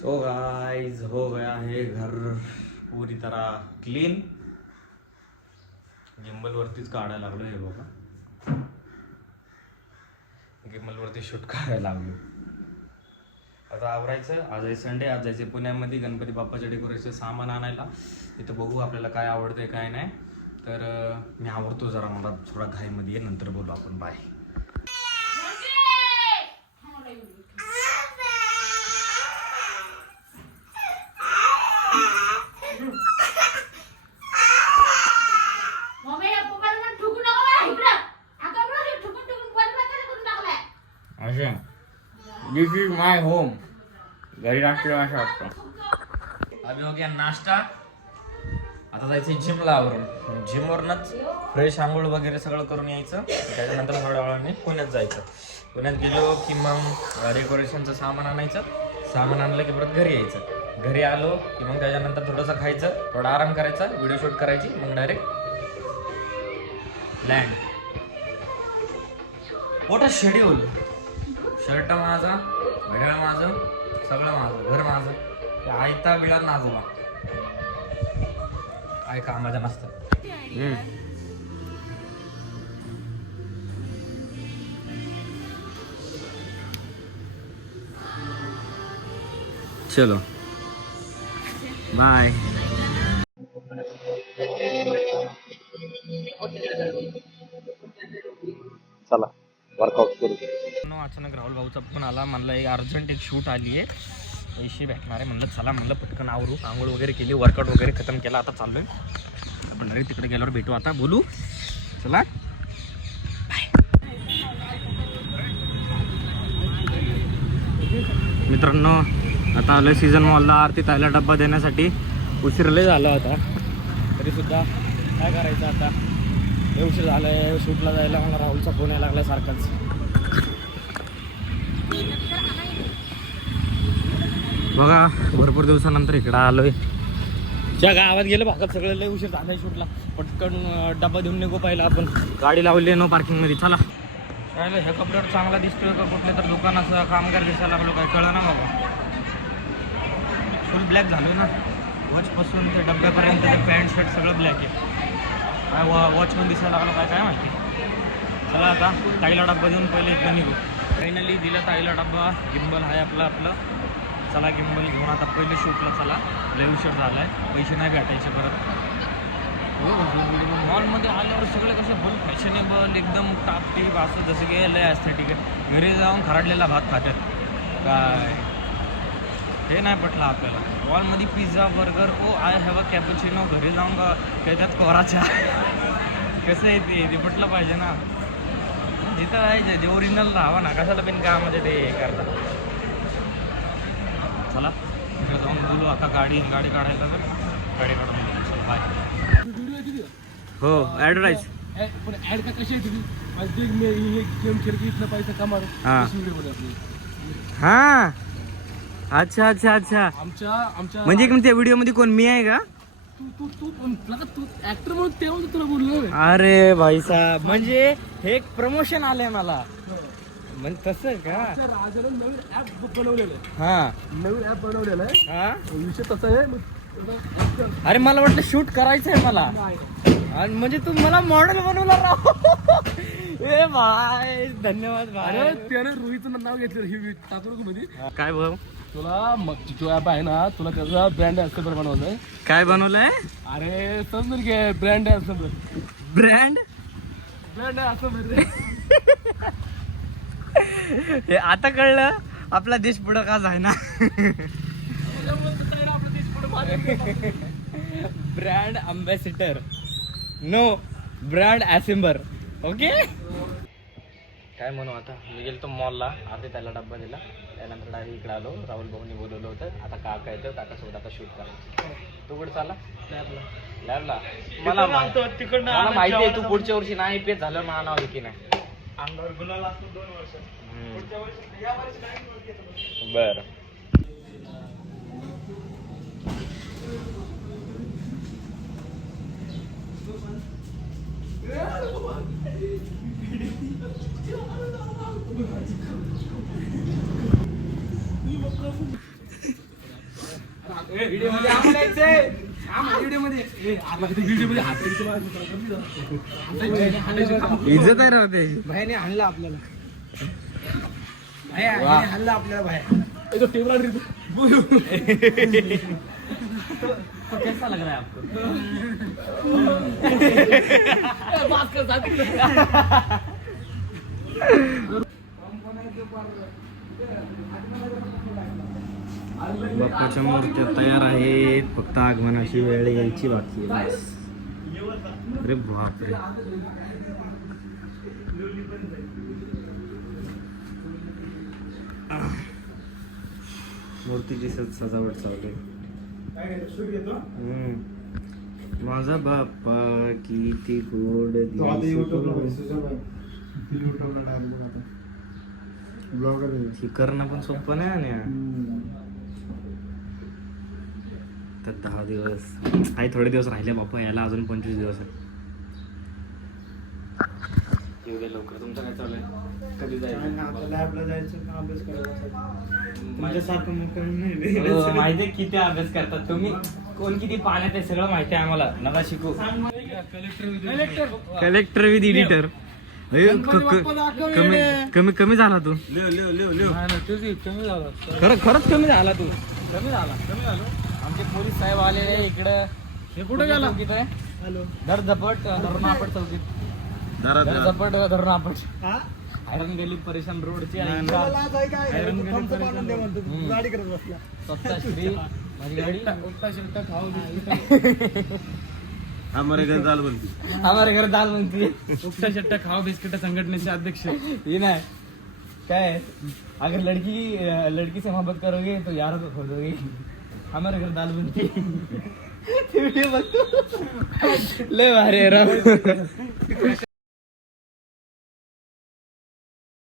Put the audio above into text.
So guys हो गया है घर पूरी तरह क्लीन. गिम्बल वरतीच काढायला लागलो हे बघा. गिम्बल वरती शूट करायला लागलो. आता आवरायचं. आज आहे संडे. आज जायचे पुण्यामध्ये गणपती बाप्पाच्या डेकोरेशन सामान आणायला. तिथं बघू आपल्याला काय आवडतंय काय नाही. तर मी आवडतो जरा, मला थोडा घाईमध्ये आहे. नंतर बोलू आपण. बाय. अच्छा, दिस इज माय होम. घरी राष्ट्रीय असं वाटतं. आम्ही हो गया नाश्ता. आता जायचं जिमला आवरून. जिमवरूनच फ्रेश आंघोळ वगैरे सगळं करून यायचं. त्याच्यानंतर थोड्या वेळाने पुण्यात जायचं. पुण्यात गेलो की मग डेकोरेशनचं सामान आणायचं. सामान आणलं की परत घरी यायचं. घरी आलो की मग त्याच्यानंतर थोडंसं खायचं, थोडा आराम करायचा, व्हिडिओ शूट करायची, मग direct land. What a schedule. Shirt माझा, घड्याळ माझं, सगळं माझं, घर माझं. आयता बिळा नाजवा काय कामाच्या नसतं. चलो बाय. चला वर्कआउट करू. अचानक राहुल भाऊचा पण आला. म्हणलं एक अर्जंट एक शूट आली आहे, पैसे भेटणार आहे. म्हणलं चला, म्हणलं पटकन आवरू. आंघोळ वगैरे केली, वर्कआउट वगैरे खतम केला. आता चाललोय आपण डायरेक्ट तिकडे गेल्यावर भेटू. आता बोलू. चला मित्रांनो, आता आलोय सीझन मॉलला आरती ताईला डब्बा देण्यासाठी. उशीर लय झाला होता तरीसुद्धा काय करायचं आता. लय उशीर झाला आहे शूटला जायला. मला राहुलचा फोन यायला लागला सारखाच. बघा भरपूर दिवसानंतर इकडं आलोय. ज्या गावात गेलं भागात सगळं लय उशीर झालाय शूटला. पटकन डब्बा देऊन निघू पाहिला आपण. गाडी लावली नो पार्किंगमध्ये. चला काय ह्या कपड्यावर चांगला दिसतोय का कुठल्या तर दुकानाचं कामगार दिसायला लागलो. काय कळलं ना बाबा. फुल ब्लॅक झालोय ना. वॉचपासून ते डब्यापर्यंत ते पॅन्ट शर्ट सगळं ब्लॅक आहे. काय वॉच पण दिसायला लागलो काय माहिती. चला आता ताईला डब्बा देऊन पहिले इथं निघू. फायनली दिला ताईला डब्बा. गिम्बल आहे आपलं. चला गिम्बल घेऊन आता पहिले शूटला चला. लय उशीर झाला आहे. पैसे नाही भेटायचे परत. मॉलमध्ये आल्यावर सगळे कसे फुल फॅशनेबल एकदम टापटीप असं जसं की लय ॲस्थेटिक आहे. घरी जाऊन खराडलेला भात खातात काय हे नाही पटलं आपल्याला. मॉलमध्ये pizza burger oh I have a cappuccino. घरी जाऊन का त्याच्यात कोराच्या कसं आहे ते पटलं पाहिजे ना. जिथं आहे जे ओरिजिनल राहावं ना. कशाला पण कामामध्ये ते करता. चला तिकडे जाऊन बोलू. आता गाडी काढायला तर गाडी काढून चल बाय. हो ॲडव्हर्टाईज पण ऍड का कशी आहे तुम्ही माझी गेम खेळ की इथलं पैसा कमा. हां अच्छा अच्छा अच्छा. आमच्या म्हणजे त्या व्हिडिओ मध्ये कोण मी आहे का. तू ऍक्टर म्हणून तेव्हा तुला बोललो. अरे भाई साहेब म्हणजे हे एक प्रमोशन आलंय मला. म्हणजे तसं का. राजाने नवीन ऍप बनवलेलं आहे. हा नवीन ऍप बनवलेलं आहे. हा विषय तसा आहे. अरे मला वाटलं शूट करायचंय मला. आणि म्हणजे तू मला मॉडेल बनवला राव. ए भाई धन्यवाद भाई. अरे त्याने रोहितचं नाव घेतलं ही टाकू मध्ये. काय भाऊ तुला मग जो ऍप आहे ना तुला त्याचा ब्रँड ॲम्बॅसेडर बनवलाय. काय बनवलंय. अरे समजून घे. Brand ambassador. Brand ambassador. हे आता कळलं आपला देश पुढं का जायना. ब्रँड अम्बॅसिडर नो ब्रँड ॲसेंबर. ओके काय म्हणू. आता मी गेलो तो मॉलला. आधी त्याला डब्बा दिला. त्यानंतर डायरेक्ट इकडे आलो. राहुल भाऊनी बोलवलं होतं. आता काका येतं. काकासोबत आता शूट करायचं. तू कुठे चालला. लॅबला. मला माहिती आहे तू पुढच्या वर्षी नाही पेच झालं मला नाव की नाही. अंगावर गुलाल असतो 2 वर्ष. बर व्हिडिओ मध्ये आम्हाला यायचंय. व्हिडिओ मध्ये व्हिडिओ मध्ये इज्जत आहे राव ते. भाईने आणला आपल्याला. आणला आपल्याला बाहेर. टेबल तो कैसा लग रहा है आपको? बाप्पाच्या मूर्त्या तयार आहेत, फक्त आगमनाची वेळ यायची बाकी आहे. अरे बापरे. मूर्तीची सजावट चालू आहे. माझा बाप्पा किती गोड ही करणं पण सोपं नाही. आणि तर 10 दिवस आहे, थोडे दिवस राहिले बाप्पा याला, अजून 25 दिवस आहे. एवढे लवकर तुमचं काय चालू आहे? कधी जायचं? लॅबला जायचं, अभ्यास करायचा. तुमच्यासारखं माहिती आहे किती अभ्यास करतात तुम्ही, कोण किती पाण्यात आहे सगळं माहिती आहे आम्हाला. नका शिकू. Collector with editor. कमी झाला तू. खरंच कमी झाला तू. कमी झालो. आमचे पोलीस साहेब आलेले इकडं. हे कुठे गेला? चौकीत आहे. हॅलो. धरधपट धरून आपट चौकीत. धरधपट धरून आपट. आयरन गली परेशान रोडची गाडी करत बसला. स्वतः श्री माझी गाडी. शिल्ट खाऊ. हमारे घर दाल बनती. उपटा शट्टा खाओ बिस्किट संघटनेचे अध्यक्ष. ये ना क्या है, अगर लड़की से मोहब्बत करोगे तो यारों को खो दोगे. हमारे घर दाल बनती. वीडियो बघतो लय भारी आहे राव.